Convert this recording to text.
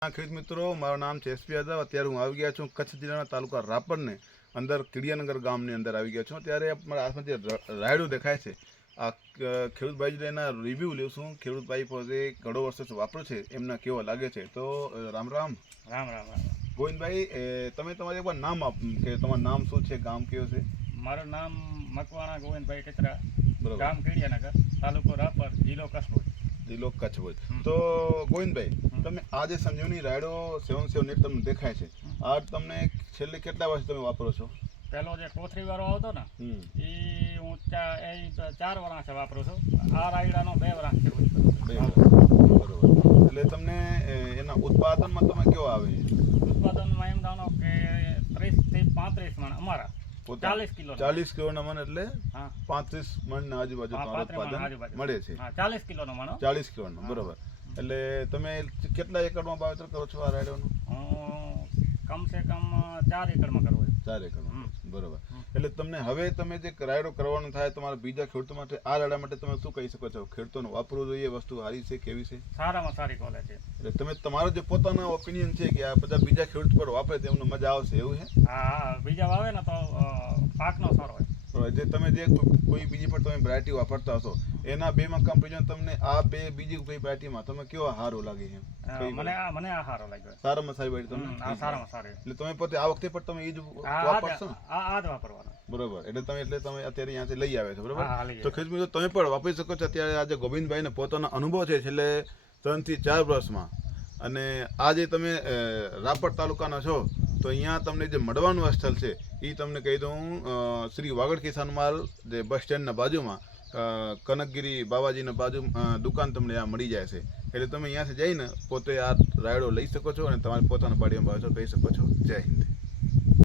ખેડૂત મિત્રો, મારું નામ છે એસપી યાદવ. અત્યારે હું આવી ગયા છું કચ્છ જિલ્લાના તાલુકા રાપરને અંદર કીડિયાનગર ગામની અંદર આવી ગયા છું. ત્યારે મારા હાથમાં જે રાયડું દેખાય છે, આ ખેડૂતભાઈ એના રિવ્યૂ લેશું. ખેડૂતભાઈ પોતે ઘણો વર્ષો વાપરો છે, એમના કેવો લાગે છે. તો રામ રામ. રામ રામ રામ. ગોવિંદભાઈ, તમે તમારે એકવાર નામ આપ કે તમારું નામ શું છે, ગામ કયો છે? મારું નામ મકવાણા ગોવિંદભાઈ કચરા, બરોબર. ગામ કીડિયાનગર, તાલુકો રાપર, જિલ્લો કચ્છ ભુજ. જિલ્લો કચ્છ ભુજ. તો ગોવિંદભાઈ, તમે આ જે સંજીવની રાયડો 778 તમને દેખાય છે, આ તમને છેલ્લે કેટલા વર્ષ તમે વાપરો છો? પેલો જે કોથળી વાળો આવતો ને એ હું 4 વર્ષ વાપરું છું. આ રાયડાનો 2 વર્ષ છે. બરોબર. એટલે તમને એના ઉત્પાદનમાં તમે કેવો આવે? ઉત્પાદનમાં એમ જાણો કે 30 થી 35 મણ અમારા 40 કિલો 40 કિલોના મણ એટલે હા 35 મણના આજુબાજુ તમારું ઉત્પાદન મળે છે. 40 કિલોનો મણ. 40 કિલોનો, બરોબર. એટલે તમે કેટલા એકરમાં વાવેતર કરો છો આ રાયડોનું? કમ સે કમ 4 એકડમાં કરવું હોય. 4 એકરમાં, બરોબર. એટલે તમને હવે તમે જે રાયડો કરવાનો થાય તમારા બીજા ખેડૂતો માટે, આ રાયડા માટે તમે શું કહી શકો છો? ખેડૂતોને વાપરવું જોઈએ, વસ્તુ સારી છે, કેવી છે? સારામાં સારી ક્વોલિટી છે. એટલે તમે તમારો જે પોતાનો ઓપિનિયન છે કે આ બધા બીજા ખેડૂત પર વાપરે તો એમને મજા આવશે, એવું છે? હા, બીજા વાવે ને તો પાકનો સારો હોય. જે તમે જે કોઈ બીજી પર તમે વેરાયટી વાપરતા હશો, એના બેમાં કમ્પેરિઝન તમને આ બે બીજી કોઈ વેરાયટીમાં તમે કેવો સારું લાગે છે? મને આ સારો લાગ્યો. સારામાં સારી વેરાયટી તમને? આ સારામાં સારી. એટલે તમે પોતે આ વખતે પણ તમે એ જ વાપરશો ને? આ જ વાપરવાનો. બરોબર. એટલે તમે અત્યારે અહીંયાથી લઈ આવે છો, બરોબર? તો ખેડૂત મિત્રો, તમે પણ વાપરી શકો છો. અત્યારે આજે ગોવિંદભાઈને પોતાનો અનુભવ છે છેલ્લે 3 થી 4 વર્ષમાં. અને આ જે તમે રાપર તાલુકાના છો, તો અહીંયા તમને જે મળવાનું સ્થળ છે એ તમને કહી દઉં, શ્રી વાગડ કિસાન માલ જે બસ સ્ટેન્ડના બાજુમાં કનકગીરી બાવાજીના બાજુ દુકાન તમને આ મળી જાય છે. એટલે તમે અહીંયાથી જઈને પોતે આ રાયડો લઈ શકો છો અને તમારે પોતાના બાડીમાં વાવેતર કરી શકો છો. જય હિન્દ.